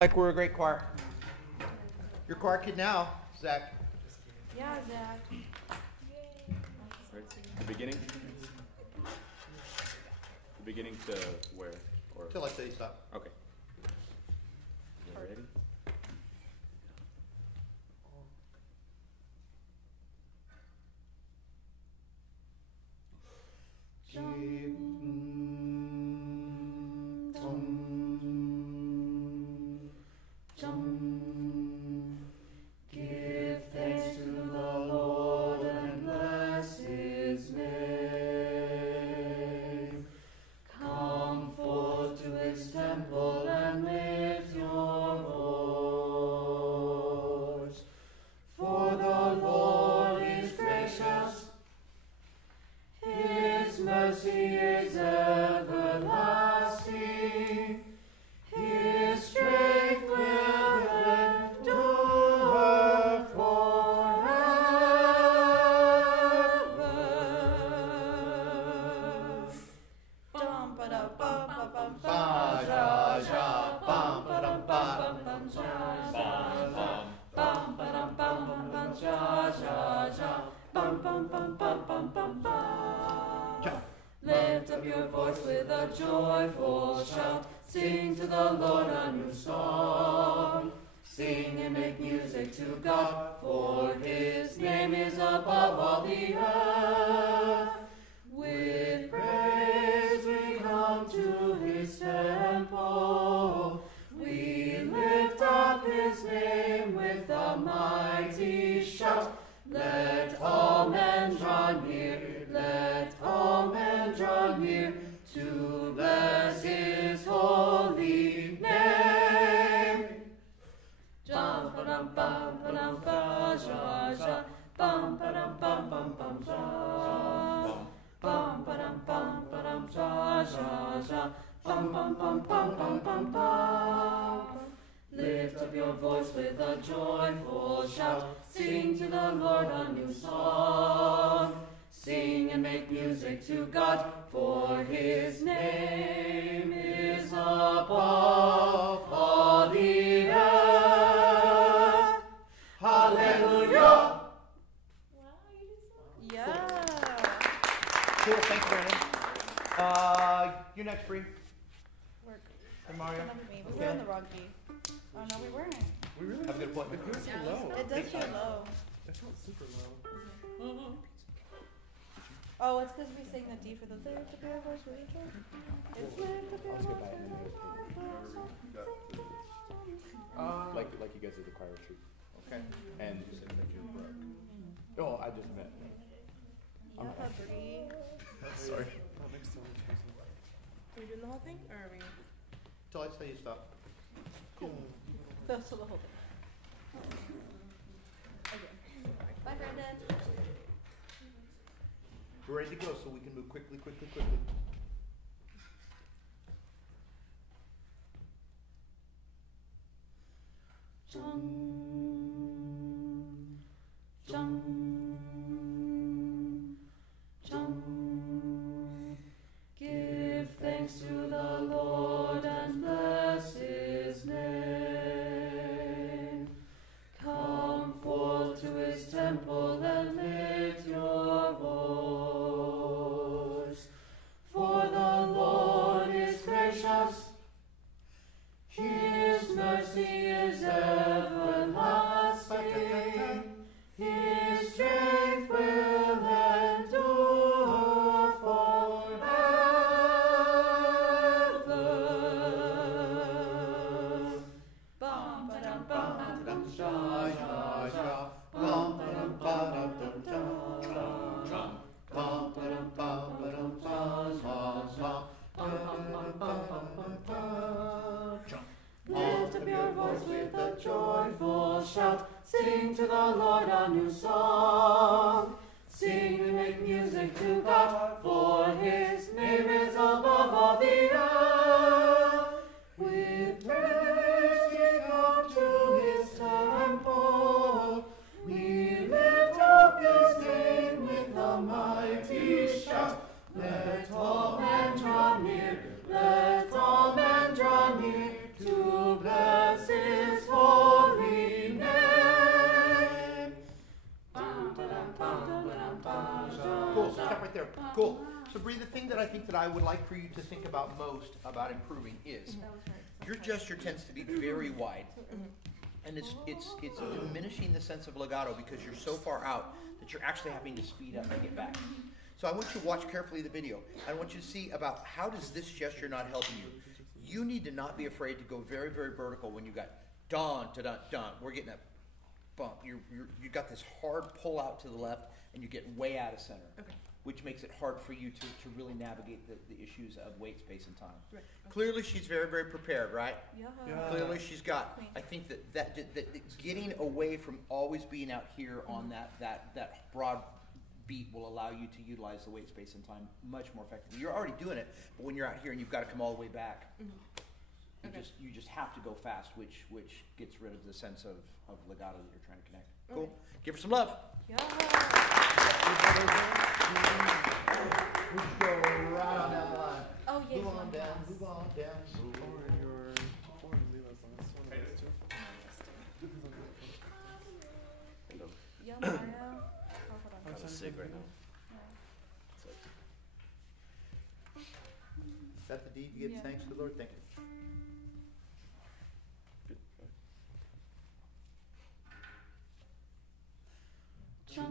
Like we're a great choir. You're a choir kid now, Zach. Yeah, Zach. The beginning? The beginning to where? Or Till I say stop. okay. You ready? Give thanks to the Lord and bless his name. Come forth to his temple and lift your voice. For the Lord is gracious, his mercy is everlasting, his strength will endure forever. Dum ba da ba ba bum ba ja ja bum ba dum ba bum ja ja bum ba dum bum bum ja ja ja bum bum bum bum bum bum bum. Lift up your voice with a joyful shout. Sing to the Lord a new song. Sing and make music to God, for his name is above all the earth. With praise we come to his temple. We lift up his name with a mighty shout. Let all men draw near, let all men draw near to bless his holy name. Jum ba dum bum ba dum ba ja ja bum ba dum bum bum bum ja bum ba dum ja ja ja bum bum bum bum bum bum bum. Lift up your voice with a joyful shout. Sing to the Lord a new song. Sing and make music to God, for his name is above all the earth. Hallelujah! Yeah. Cool, thanks, Brandon. You're next, Bree. And Mario. We were in the wrong key. Oh no, we weren't. We really have a good appointment. It feels so low. It does feel low. It felt super low. Oh, it's because we sing the D for the lift up your voice with a joy. It's lift up your voice with a joy. Like you guys did the choir retreat. Okay. And you said that you broke. Oh, I just meant. Yeah, Bree. Sorry. Oh, next time. Are we doing the whole thing, or are we? Till I say stop. Cool. That's the whole thing. Okay. Bye, Brandon. We're ready to go, so we can move quickly. Jum, jum, jum. Give thanks to the Lord and bless his name. Come forth to his temple and lift your voice. For the Lord is gracious, his mercy is everlasting, his strength will endure forever. Bum ba dum bum dum ja ja ja bum ba dum ja ja bum ba dum ja ja ja bum bum bum. Lift up your voice with a joyful shout. Sing to the Lord a new song. Sing and make music to God, for his name is above all the earth. With praise we come to his temple. We lift up his name with a mighty shout. Let all men draw near, let all men draw near to bless there. Cool. So Bree, the thing that I think that I would like for you to think about most about improving is your gesture tends to be very wide. And it's diminishing the sense of legato because you're so far out that you're actually having to speed up to get back. So I want you to watch carefully the video. I want you to see about how does this gesture not helping you. You need to not be afraid to go very, very vertical when you got dun, da, dun, dun. We're getting a bump. You got this hard pull out to the left and you're getting way out of center. Okay. Which makes it hard for you to really navigate the issues of weight, space, and time. Right. Okay. Clearly, she's very, very prepared, right? Yeah. Clearly, she's got. I think that getting away from always being out here on that broad beat will allow you to utilize the weight, space, and time much more effectively. You're already doing it, but when you're out here and you've got to come all the way back, you just have to go fast, which gets rid of the sense of legato that you're trying to connect. Cool. Okay. Give her some love. Yeah. We go right on down the line. Oh, yes. Move on down, move on down. Yeah, Mario. I'm sick right now. Is that the deed you give thanks to the Lord? Thank you. Chum,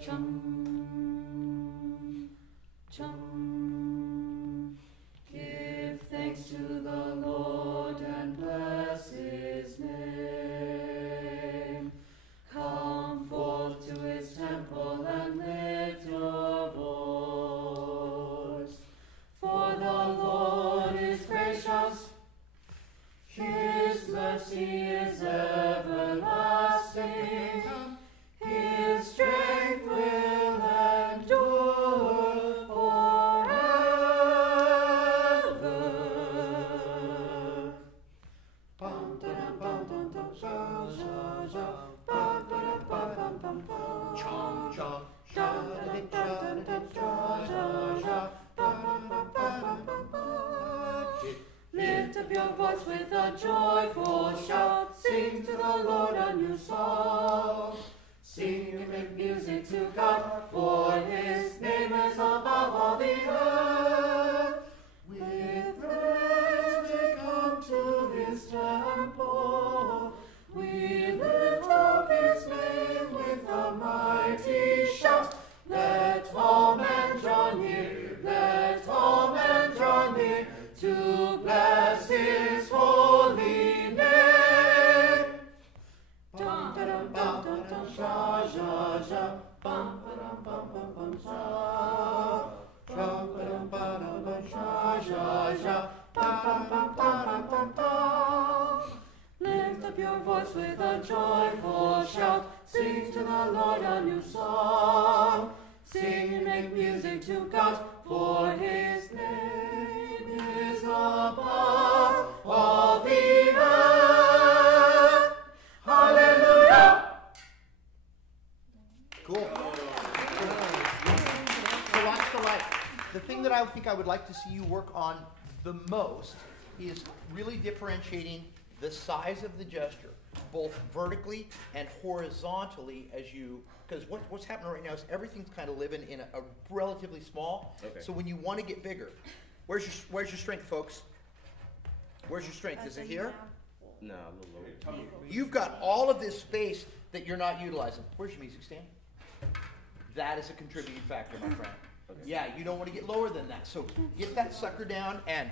chum, chum. Give thanks to the Lord and bless his name. Come forth to his temple and lift your voice. For the Lord is gracious, his mercy is everlasting, his strength will endure forever. Bum, da, bum, dum, dum, sha, sha, sha. Bum, da, bum, bum, bum, bum. Chom, chom, sha, da, da, da, da, sha, sha, sha. Bum, bum, bum, bum, bum, bum. Lift up your voice with a joyful shout. Sing to the Lord a new song. Sing and make music to God, for his name is above all the earth. With praise we come to his temple. We lift up his name with a mighty shout. Let all men draw near, let all men draw near, to bless his holy name. Dum da dum dum dum dum sha sha sha. Bum ba dum bum bum bum sha. Dum ba dum ba dum bum sha sha sha. Bum bum bum bum bum bum. Lift up your voice with a joyful shout. Sing to the Lord a new song. Sing and make music to God, for his name is above all the earth. Hallelujah! Cool. So watch the light. The thing that I think I would like to see you work on the most is really differentiating the size of the gesture, both vertically and horizontally as you, because what's happening right now is everything's kind of living in a relatively small. Okay. So when you want to get bigger, where's your strength, folks? Where's your strength? Is it here? No, a little lower. You've got all of this space that you're not utilizing. Where's your music stand? That is a contributing factor, my friend. Okay. Yeah, you don't want to get lower than that. So get that sucker down and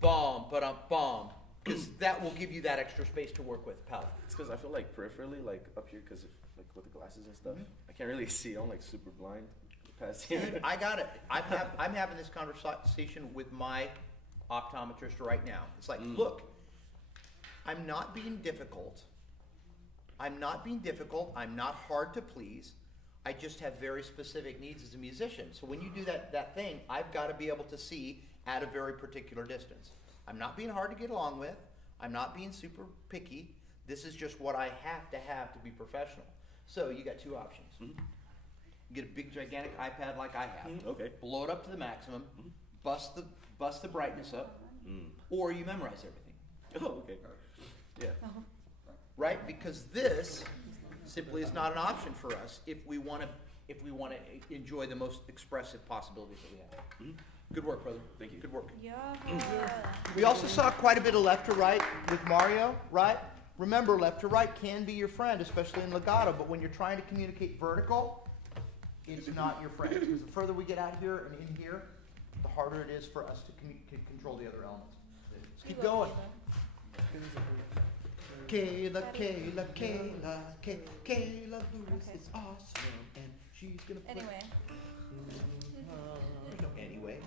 bomb, bomb. Because that will give you that extra space to work with, pal. It's because I feel like peripherally, like up here, because like with the glasses and stuff, I can't really see. I'm like super blind. Past here. Dude, I got it. I'm having this conversation with my optometrist right now. It's like, look, I'm not being difficult. I'm not hard to please. I just have very specific needs as a musician. So when you do that thing, I've got to be able to see at a very particular distance. I'm not being hard to get along with. I'm not being super picky. This is just what I have to be professional. So you got two options. You get a big gigantic iPad like I have. Okay. Blow it up to the maximum. Bust the brightness up. Or you memorize everything. Oh, okay. Yeah. Right? Because this simply is not an option for us if we want to if we want to enjoy the most expressive possibilities that we have. Mhm. Good work, brother. Thank you. Good work. Yeah. We also saw quite a bit of left to right with Mario, right? Remember, left to right can be your friend, especially in legato, but when you're trying to communicate vertical, it's not your friend. Because the further we get out here and in here, the harder it is for us to control the other elements. Let's keep going. Kayla, Kayla, Kayla, Kayla Lewis is awesome, and she's gonna play. Anyway. No, anyway.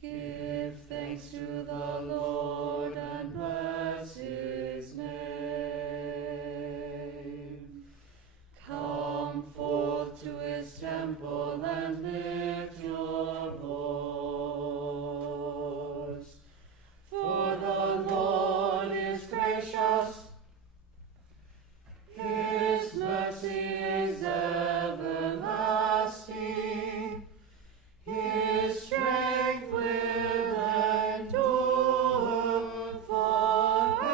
Give thanks to the Lord and bless his name. Come forth to his temple and lift your voice. For the Lord is gracious, his mercy is everlasting, his strength will endure forever.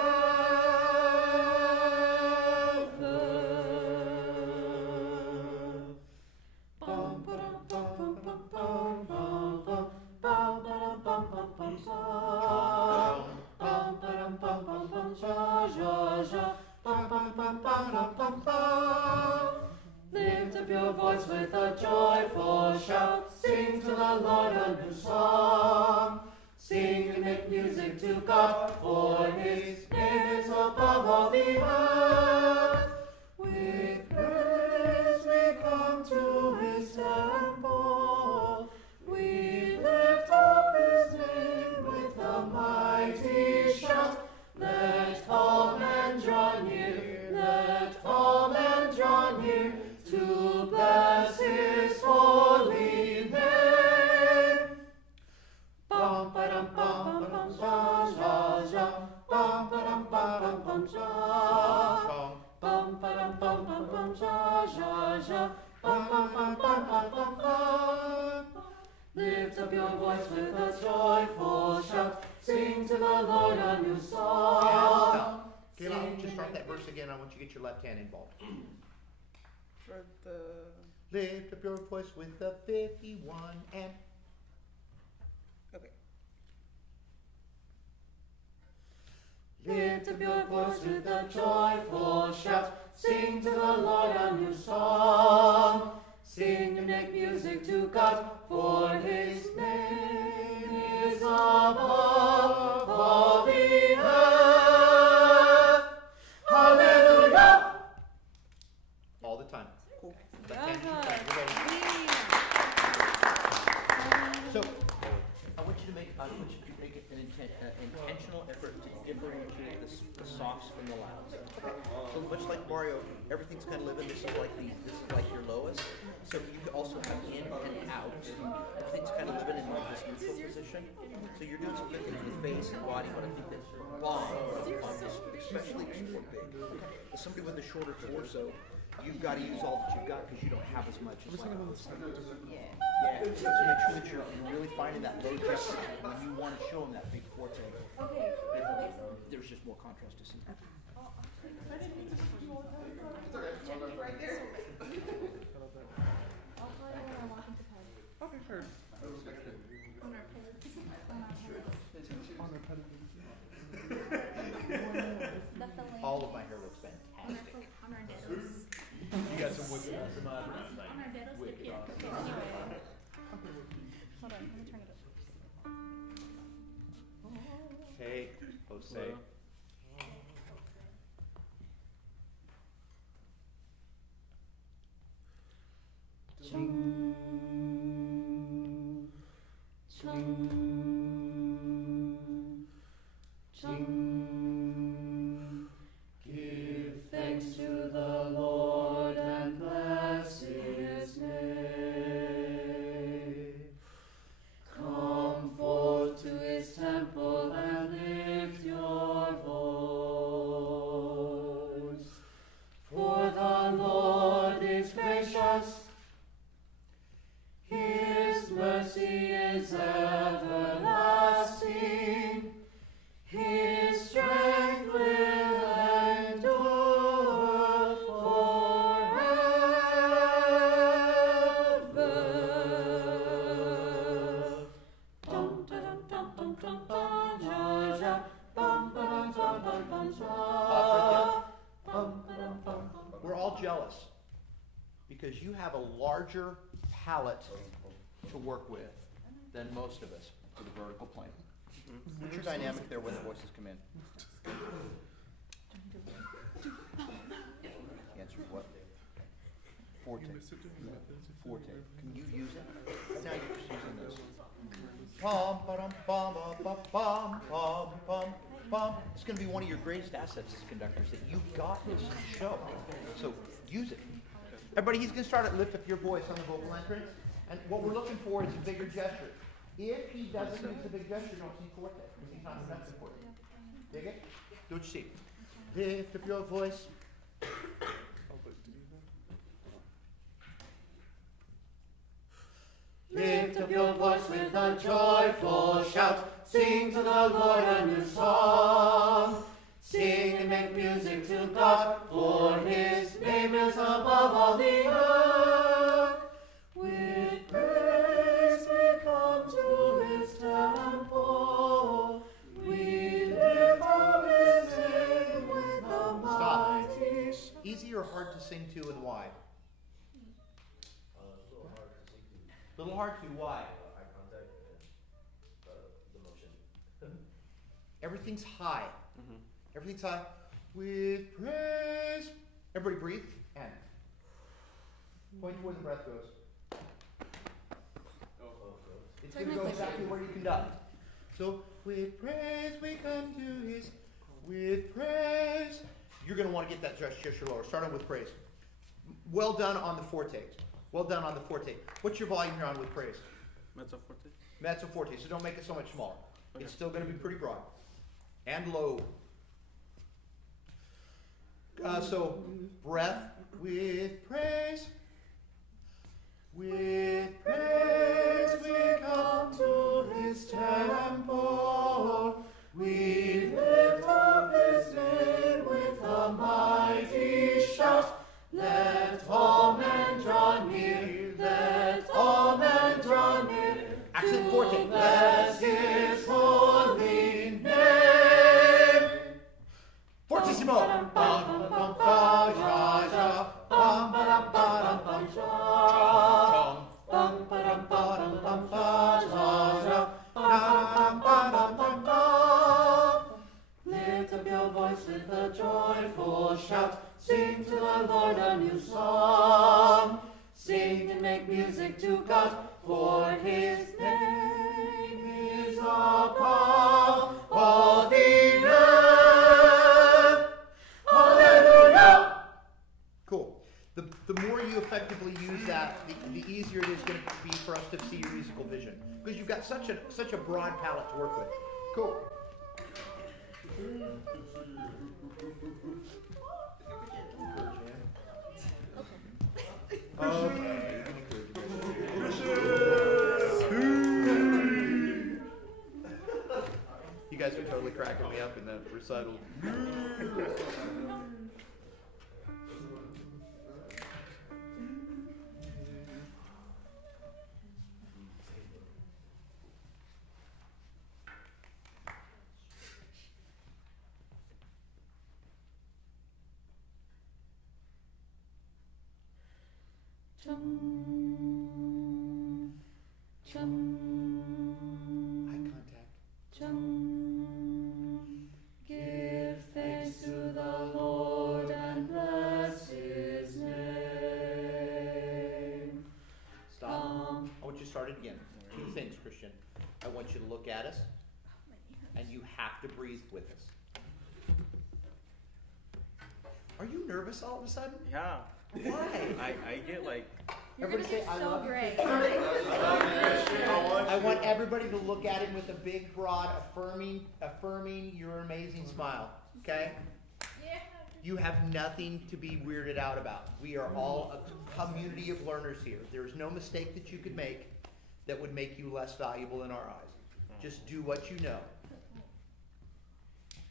Bum, ba-dum, bum, bum, bum, bum, bum, bum, bum, ba-dum, bum, bum, bum, bum. Bum, ba-dum, bum, bum, bum, ja, ja, ja. Bum, bum, bum, bum, bum, bum, bum. Lift up your voice with a joyful shout. Sing to the Lord a new song. Sing and make music to God, for his name is above all the earth. With praise we come to his temple. We lift up his name with a mighty shout. Let all men draw near, let all men draw near to bless his holy name. Bum ba dum bum bum ja ja ja. Bum ba dum bum bum ja. Bum ba dum bum bum ja ja ja. Bum bum bum bum bum bum. Lift up your voice with a joyful shout. Sing to the Lord a new song. Kayla, just start that verse again. I want you to get your left hand involved. For the. Lift up your voice with the 51 and. Okay. Lift up your voice with a joyful shout. Sing to the Lord a new song. Sing and make music to God, for his name is above all the earth. Hallelujah! All the time. Cool. Left hand, right, we're ready. So, I want you to make an intentional effort to differentiate the softs from the louds. So much like Mario, everything's kind of living. This is like your lowest. So you can also have in and out. Everything's kind of living in like this neutral position. So you're doing some good things with face and body, but I think that bomb on this, especially sport big. As somebody with a shorter torso, you've got to use all that you've got because you don't have as much as like yeah, so to make sure that you're really finding that low depth when you want to show them that big forte. Okay. There's just more contrast to see. Okay, sure. All of my hair looks fantastic. You got some wood in the mud. Hold on, let me turn it up. Hey, Jose. Give thanks to the Lord and bless his name. Come forth to his temple and lift your voice. For the Lord bum bum ja ja bum ba bum bum bum Pause ja bum ba bum. We're all jealous because you have a larger palette to work with than most of us for the vertical plane. What's your dynamic there when the voices come in? The answer is what? Forte. Forte. Can you use it? Now you're just using this. Pom, ba-dum, bum, bum, bum, bum, bum, bum. It's going to be one of your greatest assets as conductors that you've got this show. So use it. Everybody, he's going to start at lift up your voice on the vocal entrance. And what we're looking for is a bigger gesture. If he doesn't use a big gesture, don't sing forte. Because he's not enough for it. Dig it? Do what you see. Lift up your voice. Lift up your voice with a joyful shout. Sing to the Lord a new song. Sing and make music to God, for his name is above all the earth. With praise we come to his temple. We lift up his name with a mighty shout. Easy or hard to sing to and why? A little hard to. Why? Eye contact and the motion. Everything's high. Everything's high. With praise. Everybody breathe. And. Point to where the breath goes. It's going to go exactly where you conduct. So, with praise we come to his. With praise. You're going to want to get that gesture lower. Start on with praise. Well done on the forte. Well done on the forte. What's your volume here on with praise? Mezzo forte. Mezzo forte. So don't make it so much smaller. Okay. It's still going to be pretty broad. And low. So, breath with praise. With praise we come to his temple. We lift up his name with a mighty shout. Let all men draw near. Let all men draw near. Accent forte. Bless his holy name. Fortissimo. Bum, bum, bum, ba, ja, ja. Bum, ba, bum, bum, ja. Bum, ba, bum, bum, ba, ja, ja. Bum, ba, bum, bum. Lift up your voice with a joyful shout. Sing to the Lord a new song. Sing and make music to God, for his name is above all the earth. Hallelujah! Cool. The more you effectively use that, the easier it is going to be for us to see your musical vision. Because you've got such a broad palette to work with. Cool. You guys are totally cracking me up in that recital. Chum, chum, Eye contact. chum. Give thanks to the Lord and bless his name. Stop. I want you to start it again. Two things, Christian. I want you to look at us, and you have to breathe with us. Are you nervous all of a sudden? Yeah. Why? I get like. You're Everybody gonna say, do I so love you, great. I want everybody to look at him with a big, broad, affirming your amazing smile. Okay? Yeah. You have nothing to be weirded out about. We are all a community of learners here. There is no mistake that you could make that would make you less valuable in our eyes. Just do what you know.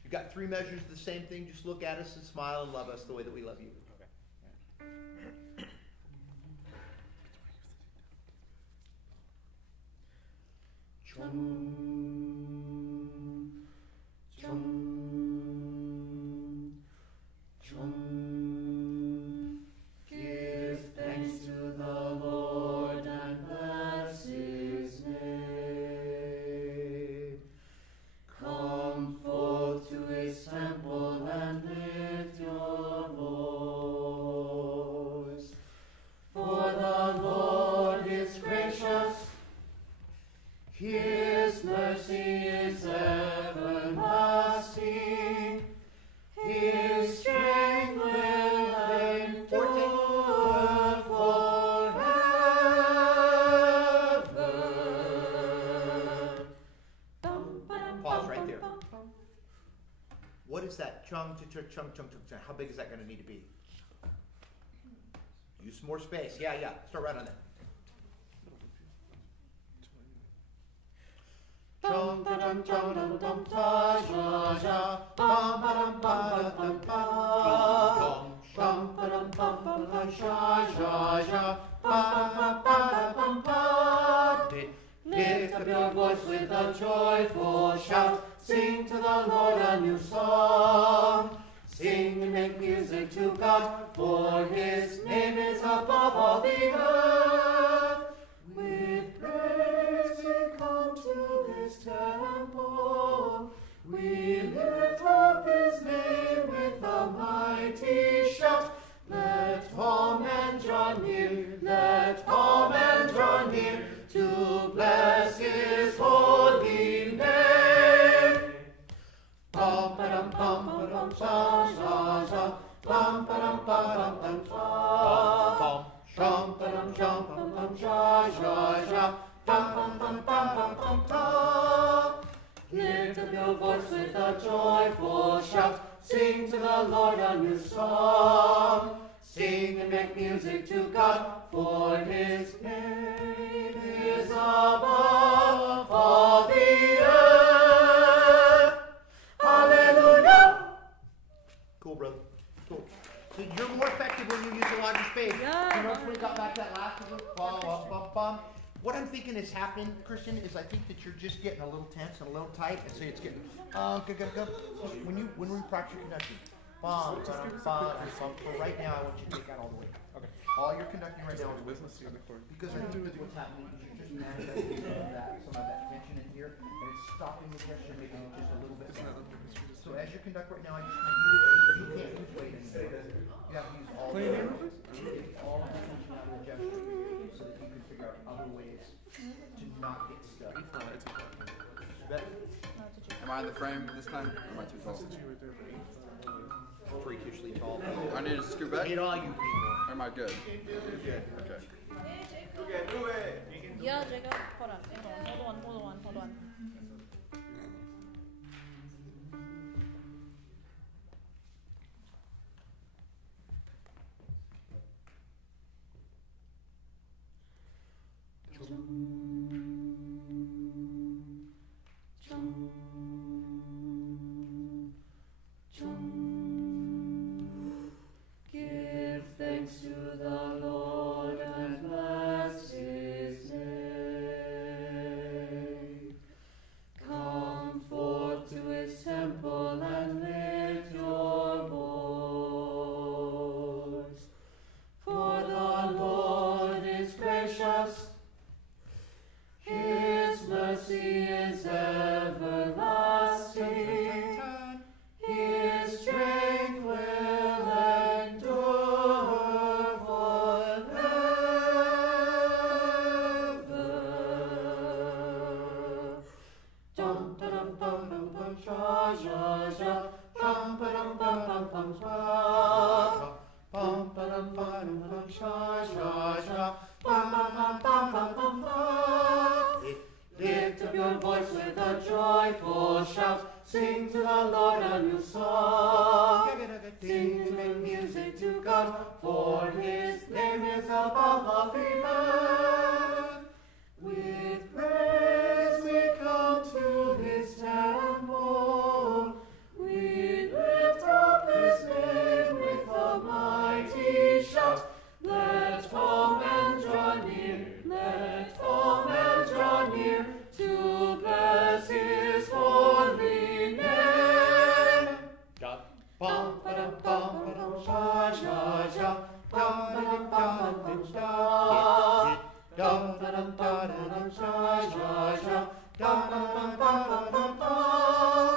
You've got three measures of the same thing. Just look at us and smile and love us the way that we love you. Chum, What is that? Chung, chung, chung, chung, chung. How big is that going to need to be? Use some more space. Yeah. Start right on that. Chung, chung, chung, dum, dum, ta, ja, ja, bum, ba, dum, ba, dum, ba. Chung, ba, dum, bum, bum, bum, ja, ja, ja, ba, ba, ba, dum, ba. Lift up your voice with a joyful shout. Sing to the Lord a new song. Sing and make music to God, for his name is above all the earth. With praise we come to his temple. We lift up his name with a mighty shout. Let all men draw near, let all men draw near, to bless his holy name. Bum ba dum bum ba dum sha sha sha, bum ba dum sha, shum ba dum sha sha sha, bum ta. Lift up your voice with a joyful shout. Sing to the Lord a new song. Sing and make music to God, for his name is above all the earth. Hallelujah! Cool, brother. Cool. So you're more effective when you use a larger space. Yeah. You know, when we got back that last one, bum, bum, bum, bum. What I'm thinking is happening, Kristen, is I think that you're just getting a little tense and a little tight, and so it's getting when we practice your conducting. Bum, bum, bum, bum. So right now, I want you to take that all the way. Okay. All you're conducting right now is with us. Because I think that what's happening is you're just manifesting some of that tension in here, and it's stopping the pressure, making it just a little bit better. So as you conduct right now, I just want you can't use weight anymore. You have to use all the tension out of the gesture so that you can figure out other ways to not get stuck. Am I in the frame this time? Or am I too tall? Freakishly tall. I need to scoot back? Hit all you people. Or am I good? Okay. Yeah, Jacob. Hold on. Give thanks to the Lord and bless his name. Come forth to his temple and lift your voice. For the Lord is gracious, his mercy is everlasting, his strength will endure forever. Dum ba dum bum bum bum sha sha sha, dum ba dum bum bum bum sha, bum ba dum bum bum sha sha sha, bum bum bum bum bum bum. Lift up your voice with a joyful shout. Sing to the Lord a new song. Sing and make music to God, for his name is above all the earth. With praise we come to his temple. We lift up his name with a mighty shout. Let all men draw near, let all men draw near, to bless his holy name. Bum ba dum bum ba dum sha sha sha, dum ba dum bum bum sha, dum ba dum ba dum sha sha sha, dum ba dum bum bum bum.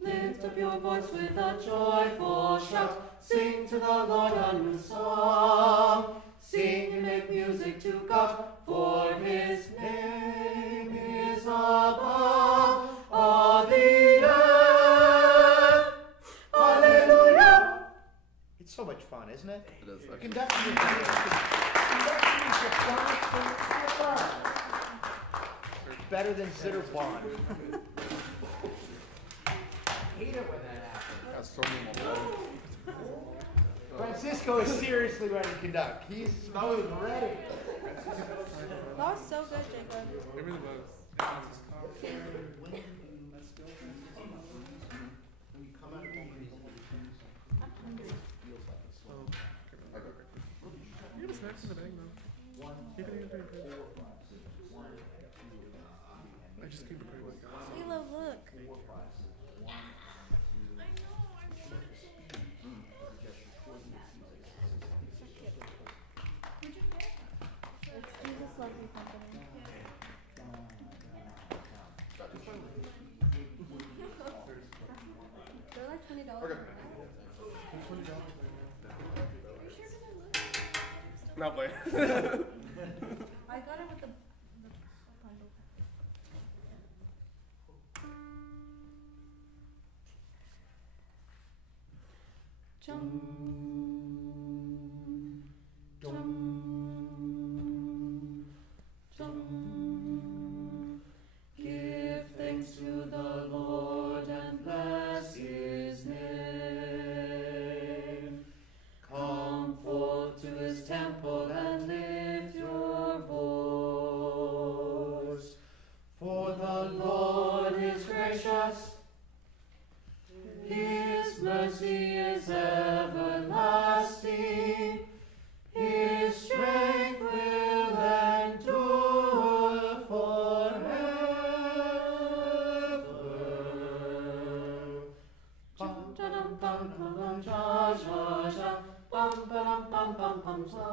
Lift up your voice with a joyful shout. Sing to the Lord a new song. Sing and make music to God, for his name is above all the earth. Hallelujah! It's so much fun, isn't it? It is. Okay. Conducting is better than Zitterbond. I hate it when that happens. Francisco is seriously ready to conduct. He's smooth, ready. That was so good, Jacob. It really was. You get a snack from the bag though. Keep it in your bag. I just keep it pretty like that. Lilo, look. It's Jesus Loves You Company. They're like $20. Not playing. I got it with the bundle. Jump, jump, jump. Give thanks to the Lord and bless his name. Come forth to his temple and lift your voice. For the Lord is gracious, his mercy is everlasting, his strength will endure forever. Bum bum bum bum bum ja ja ja. Bum bum bum bum bum ja.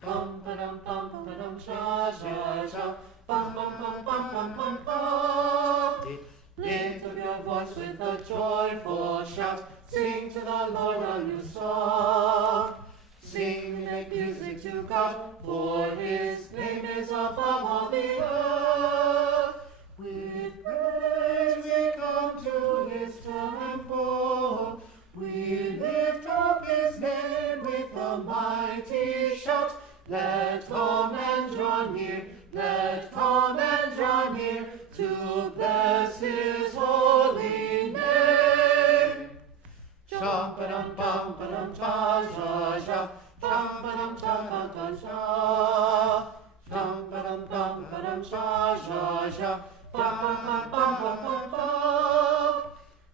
Bum bum bum bum ja ja ja. Bum bum bum bum bum bum bum. Lift up your voice with a joyful shout. Sing to the Lord a new song. Sing, make music to God, for his name is above all the earth. With praise we come to his temple. We lift up his name with a mighty shout. Let come and draw near, let come and draw near to bless his holy name. Jump and bum ba-dum ja ja ja. Jump and ja ja ja. Jump and bum ba-dum ja ja ja. Bum bum bum bum bum bum.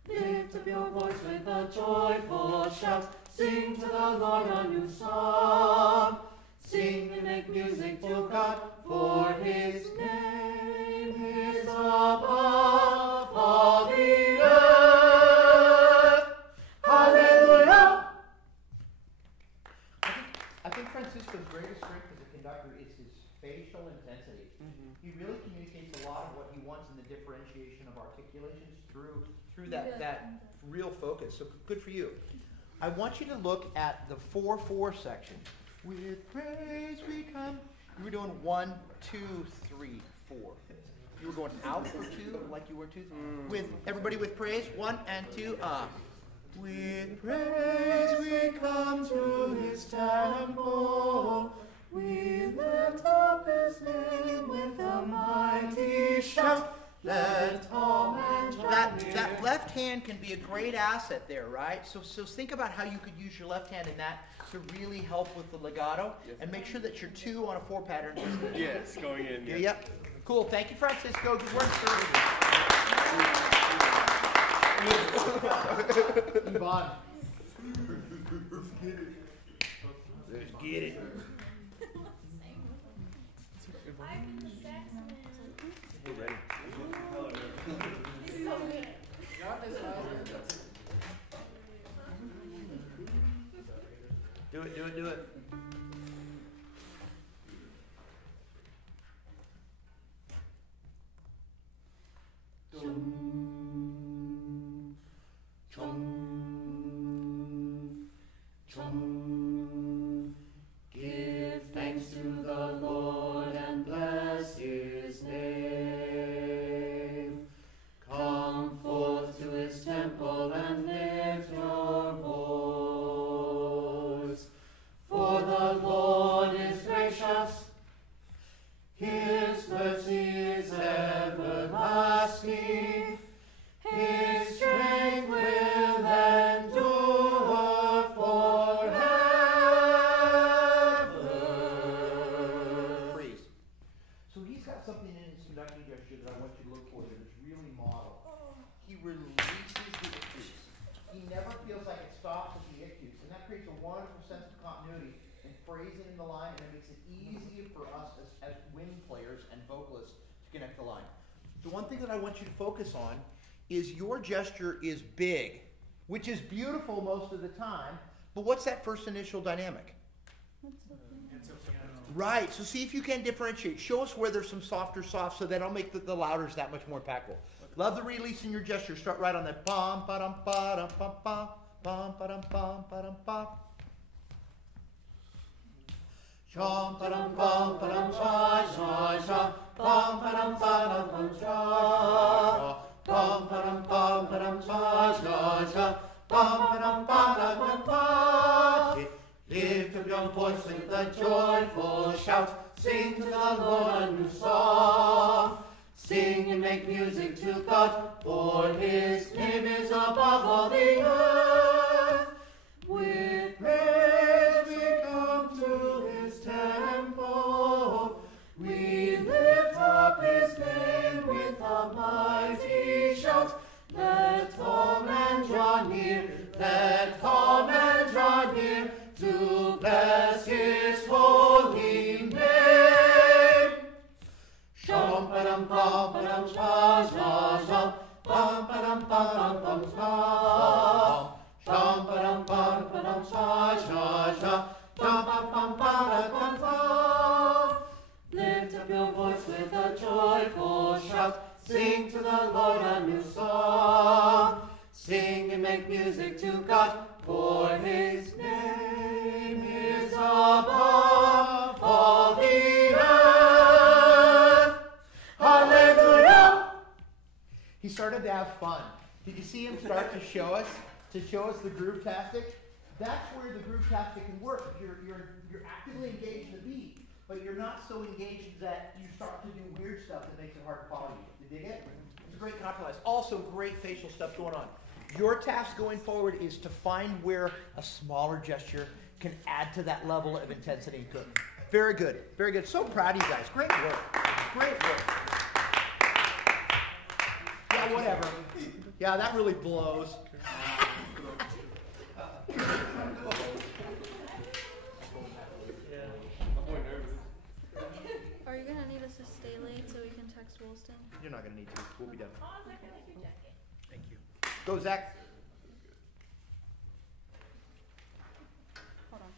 Lift up your voice with a joyful shout. Sing to the Lord a new song. Sing and make music to God, for his name is above all the earth. Hallelujah! I think Francisco's greatest strength as a conductor is his facial intensity. He really communicates a lot of what he wants in the differentiation of articulations through that real focus. So good for you. I want you to look at the 4/4 section. With praise we come. You were doing 1, 2, 3, 4. You were going out for 2, like you were 2. With everybody with praise, 1 and 2. With praise we come to his temple. We lift up his name with a mighty shout. Let all men that left hand can be a great asset there, right? So think about how you could use your left hand in that to really help with the legato, and make sure that your 2 on a 4 pattern is good. Yes, going in. Yeah. Yep. Cool. Thank you, Francisco. Good work, sir. Yvonne. Let's get it. We're ready. Do it, do it, do it. Give thanks to the Lord and bless his name. Come forth to his temple and lift your voice. For the line, and it makes it easier for us as wind players and vocalists to connect the line. The one thing that I want you to focus on is your gesture is big, which is beautiful most of the time, but what's that first initial dynamic? Right, so see if you can differentiate. Show us where there's some softer soft, so that'll make the louders that much more impactful. Love the release in your gesture. Start right on that. Bum, ba-dum, ba-dum, bum, bum, bum, ba-dum, bum, ba-dum, bum. Shum, ba-dum, bum, ba-dum, sha, sha, sha. Bum, ba-dum, ba-dum, bum, sha. Bum, ba-dum, bum, ba-dum, sha, sha, sha. Bum, ba-dum, ba-dum, bum, bum. Lift up your voice with a joyful shout. Sing to the Lord a new song. Sing and make music to God, for His name is above all the earth. With praise we come to His temple. We lift up His name with a mighty shout. Let all men draw near, let all men draw near, to bless His holy name. Shum ba-dum bum ba-dum sha sha sha. Bum ba-dum bum bum sha. Shum ba-dum bum ba-dum sha sha sha. Bum bum bum ba-dum bum. Lift up your voice with a joyful shout. Sing to the Lord a new song. Sing and make music to God, for His name is above all the earth. Hallelujah! He started to have fun. Did you see him start to show us the groove tactic? That's where the groove tactic can work. You're actively engaged in the beat, but you're not so engaged that you start to do weird stuff that makes it hard to follow you. You dig it? It's a great compromise. Also, great facial stuff going on. Your task going forward is to find where a smaller gesture can add to that level of intensity and good. Very good. Very good. So proud of you guys. Great work. Great work. Yeah, whatever. Yeah, that really blows. Are you going to need us to stay late so we can text Woolston? You're not going to need to. We'll be done. Thank you. Go, Zach. Hold on.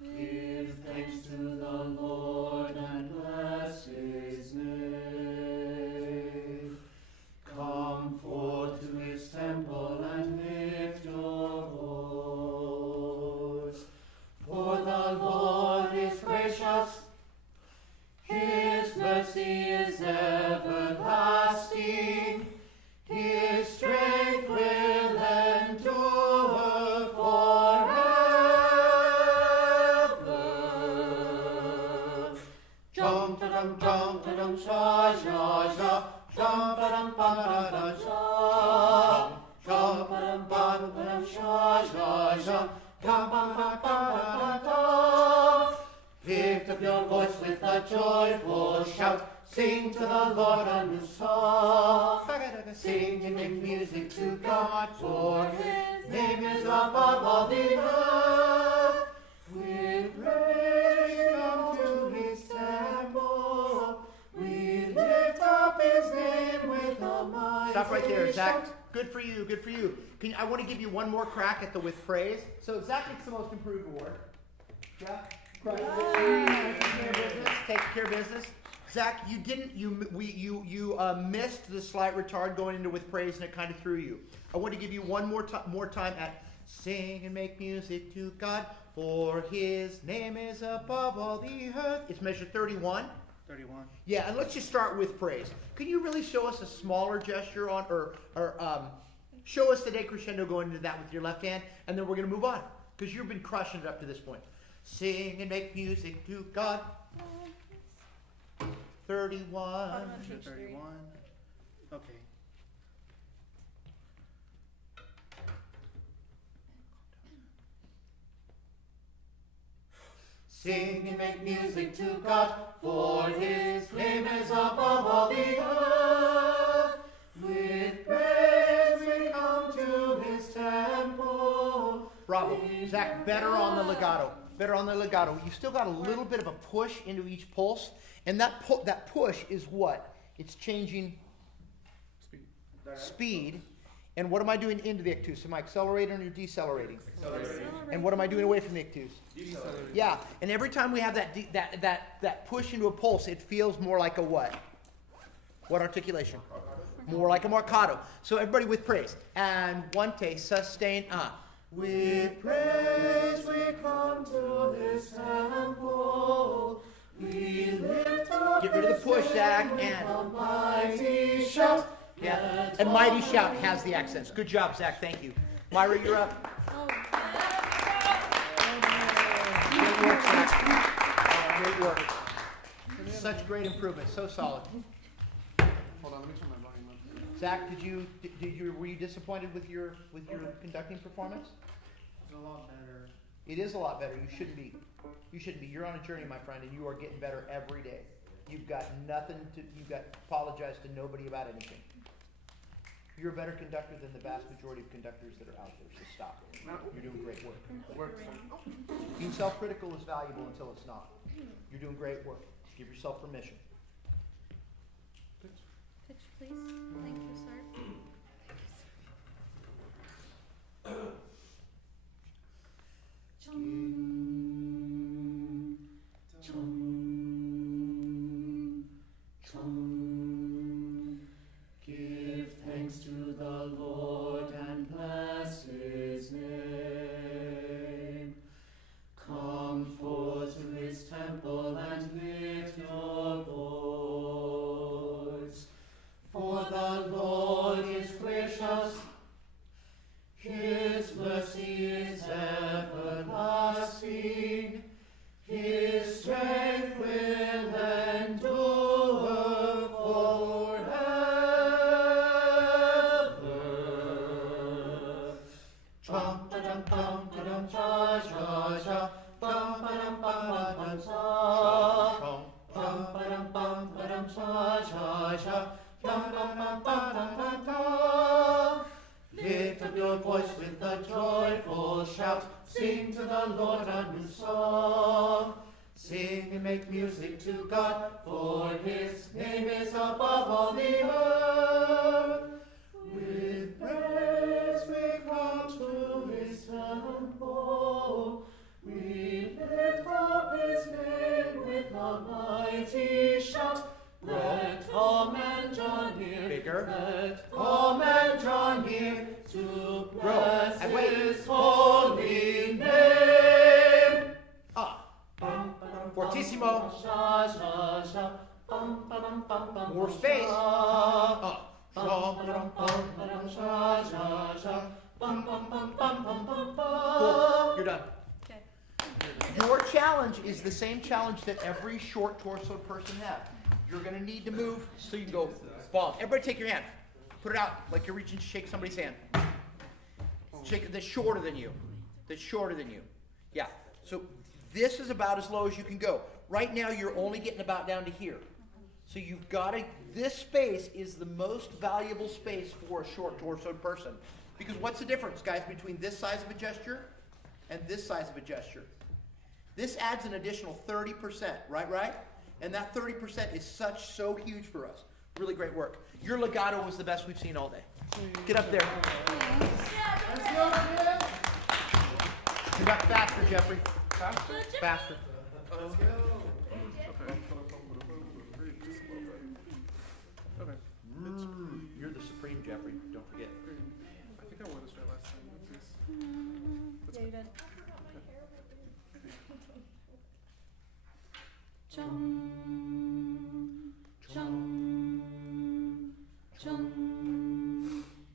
Give thanks to the Lord and bless His name. Come forth to His temple and lift your voice. For the Lord is gracious, His mercy is everlasting, His strength will endure forever. Jump da dum jump da dum sha sha sha. Jump da dum ba da da sha. Jump da dum ba da dum sha sha sha. Jump ba ba ba da da. Lift up your voice with a joyful shout. Sing to the Lord a new song. Sing and make music to God, for His name is above all the earth. With praise come to His temple. We lift up His name with a mighty Stop right there, Zach. shout. Good for you. Good for you. I want to give you one more crack at the with praise. So Zach gets the most improved award. Zach, taking care of business. Taking care of business. Zach, you didn't. You missed the slight retard going into with praise, and it kind of threw you. I want to give you one more time at sing and make music to God, for His name is above all the earth. It's measure 31. 31. Yeah, and let's just start with praise. Can you really show us a smaller gesture on, or show us the decrescendo going into that with your left hand, and then we're going to move on, because you've been crushing it up to this point. Sing and make music to God. 31. Measure 31. Okay. Sing and make music to God, for his name is above all the earth. With praise we come to his temple. Bravo. Zach, better on the legato. Better on the legato. You still got a little bit of a push into each pulse. And that push is what? It's changing speed. And what am I doing into the ictus? Am I accelerating or decelerating? Accelerating. And what am I doing away from the ictus? Decelerating. Yeah. And every time we have that push into a pulse, it feels more like a what? What articulation? More like a marcato. So everybody with praise. And one taste, sustain, With praise we come to his temple. We lift up Get rid of the push, Zach, with and a mighty shout. yeah. And mighty shout has the accents. Good job, Zach. Thank you. Myra, you're up. Great work, Zach. Great work. Such great improvement. So solid. Hold on, let me turn my volume up. Zach, were you disappointed with your conducting performance? It's a lot better. It is a lot better. You shouldn't be. You shouldn't be. You're on a journey, my friend, and you are getting better every day. You've got apologize to nobody about anything. You're a better conductor than the vast majority of conductors that are out there, so stop. You're doing great work. Being self-critical is valuable until it's not. You're doing great work. Give yourself permission. Pitch, please. Thank you, sir. Give thanks to the Lord and bless his name. Come forth to his temple and lift your voice. For the Lord is gracious, his mercy is everlasting, his strength will endure forever. Chom-pa-dum-bum-pa-dum-cha-cha-cha, bum-pa-dum-bum-pa-dum-cha. Bum-pa-dum-bum-pa-dum-cha-cha-cha, bum-bum-bum-pa-dum-pa-dum. Lift up your voice with a joyful shout. Sing to the Lord a new song. Sing and make music to God, for his name is above all the earth. With praise we come to his temple. We lift up his name with a mighty shout. Let all men draw near. Bigger. Let all men draw near to bless And wait. his holy name. Fortissimo. More space. Cool. You're done. Okay. Your challenge is the same challenge that every short torso person has. You're going to need to move so you can go bomb. Everybody take your hand. Put it out like you're reaching to shake somebody's hand. Shake it that's shorter than you. That's shorter than you. Yeah. So this is about as low as you can go. Right now you're only getting about down to here. So you've got to, this space is the most valuable space for a short torsoed person. Because what's the difference, guys, between this size of a gesture and this size of a gesture? This adds an additional 30%, right? And that 30% is so huge for us. Really great work. Your legato was the best we've seen all day. Get up there. Conduct faster, Jeffrey. Faster. Let's go. Okay. Okay. You're the supreme, Jeffrey. Don't forget. I think I won this try last time. What's this? Yeah, you did.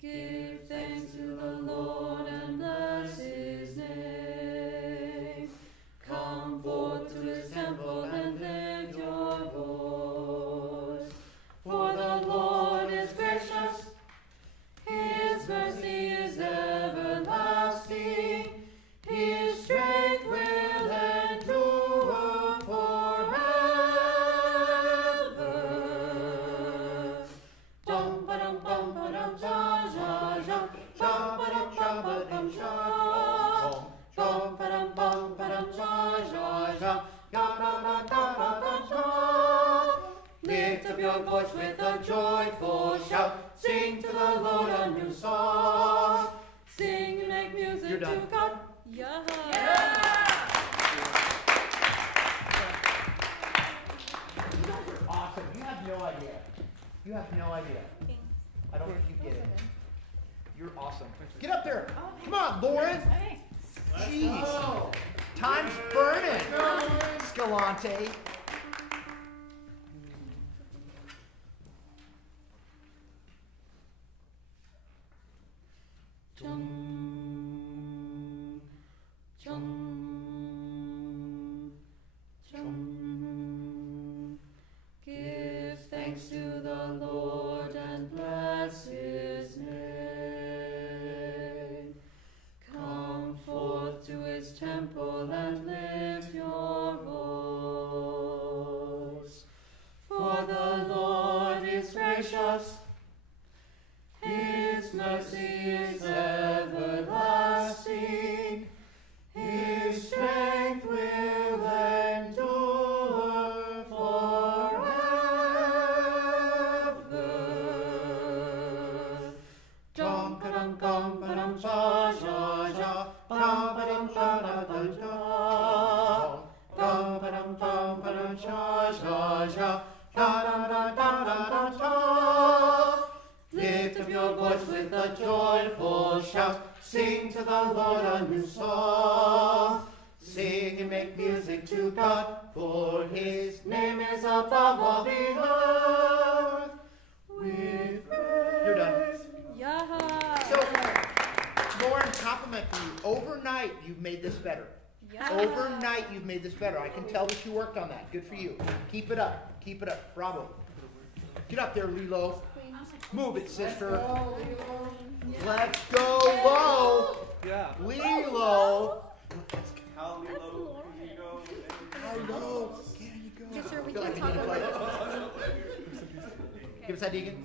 Give thanks to the Lord and bless his name. Come forth to his temple and lift your voice. For the Lord is gracious, his mercy is everlasting, his strength will endure up your voice with a joyful shout. Sing to the Lord a new song. Sing and make music to God. Yeah. You guys are awesome. You have no idea. You have no idea. Thanks. I don't think you get it. You're awesome. Get up there. Come on, Lauren. Jeez. Time's burning. Scalante. Chum, chum, chum. Give thanks to the Lord and bless his name. Come forth to his temple and lift your voice. For the Lord is gracious. His mercy is everlasting. His strength will endure forever. Dum ba-dum dum ba-dum sha sha sha. Dum ba-dum sha da da sha. Dum ba-dum dum ba-dum sha sha sha. Da da da da da da sha. Lift up your voice with a joyful shout. Sing to the Lord a new song. Sing and make music to God, for his name is above all the earth. With praise. You're done. Yeah. So, Lauren, compliment for you. Overnight, you've made this better. Yeah. Overnight, you've made this better. I can tell that you worked on that. Good for you. Keep it up. Keep it up. Bravo. Get up there, Lilo. Move it, sister. Let's go low. Yeah. Lilo. How That's low Lauren. can you go? How low can you go? Yes, sir, we Feel can like I talk need to about play. Give us that, Deacon.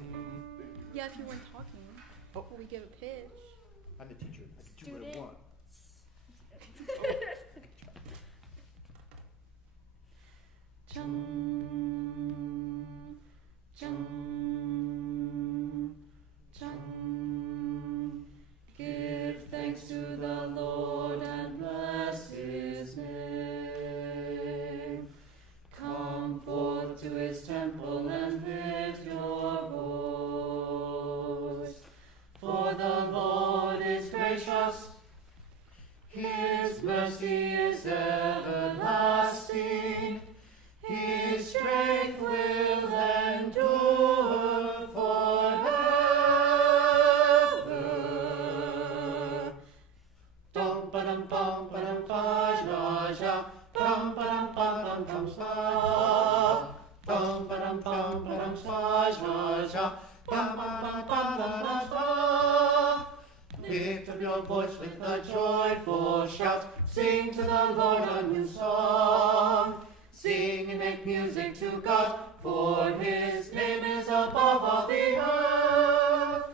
Yeah, if you weren't talking. Oh. Before we give a pitch. I'm the teacher. I can do what I Student. want. Chum, chum, chum. Give thanks to the Lord and bless his name. Come forth to his temple and lift your voice. For the Lord is gracious. His mercy is everlasting. His strength will endure forever. Dum ba dum bum ba dum ba ja ja. Dum ba dum ba dum dum sa. Dum ba dum bum ba dum sa ja ja. Dum ba dum ba da da da. Lift up your voice with a joyful shout. Sing to the Lord a new song. Sing and make music to God, for his name is above all the earth.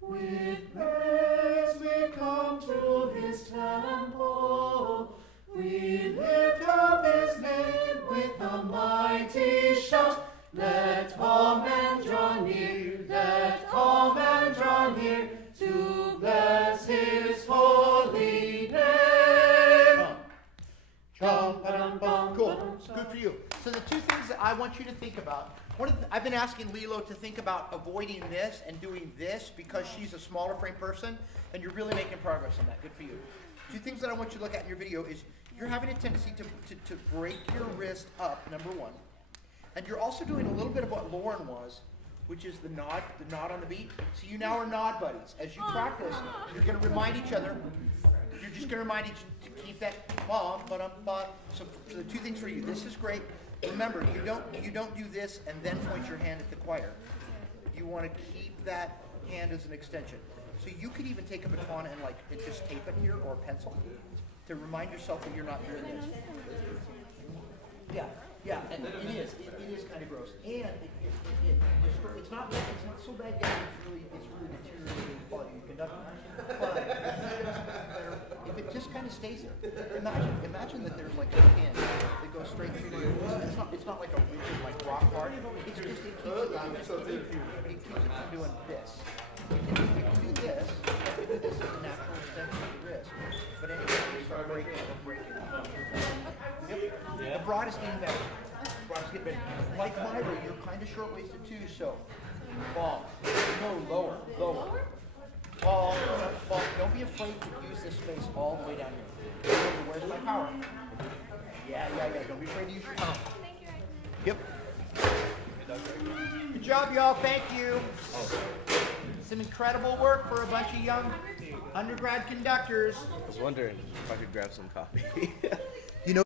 With praise we come to his temple. We lift up his name with a mighty shout. Let all men draw near, let all men draw near to bless his holy name. Cool. Good for you. So the two things that I want you to think about. I've been asking Lilo to think about avoiding this and doing this because she's a smaller frame person, and you're really making progress on that. Good for you. Two things that I want you to look at in your video is you're having a tendency to break your wrist up, number one. And you're also doing a little bit of what Lauren was, which is the nod on the beat. So you now are nod buddies. As you practice, you're going to remind each other. You're just going to remind each to keep that ba ba ba. So the two things for you. This is great. Remember, you don't do this and then point your hand at the choir. You want to keep that hand as an extension. So you could even take a baton and just tape it here or a pencil to remind yourself that you're not doing this. Yeah, and it is kind of gross, and it's not so bad yet. It's really deteriorating quality of conducting. But if it just kind of stays there, imagine that there's like a pin that goes straight through your. It's not like a rigid rock hard. It I think so too. It keeps it from doing this. You can do this. You can do this as a natural extension of the wrist. But anyway, you start breaking it, breaking it. Yep. The broad is getting better. The broad is getting better. Like Myra, you're kind of short-waisted too, so fall. No, lower, lower. Fall, fall. Don't be afraid to use this space all the way down here. Remember, where's my power? Yeah. Don't be afraid to use your power. Yep. Good job, y'all. Thank you. Some incredible work for a bunch of young undergrad conductors. I was wondering if I could grab some coffee. You know.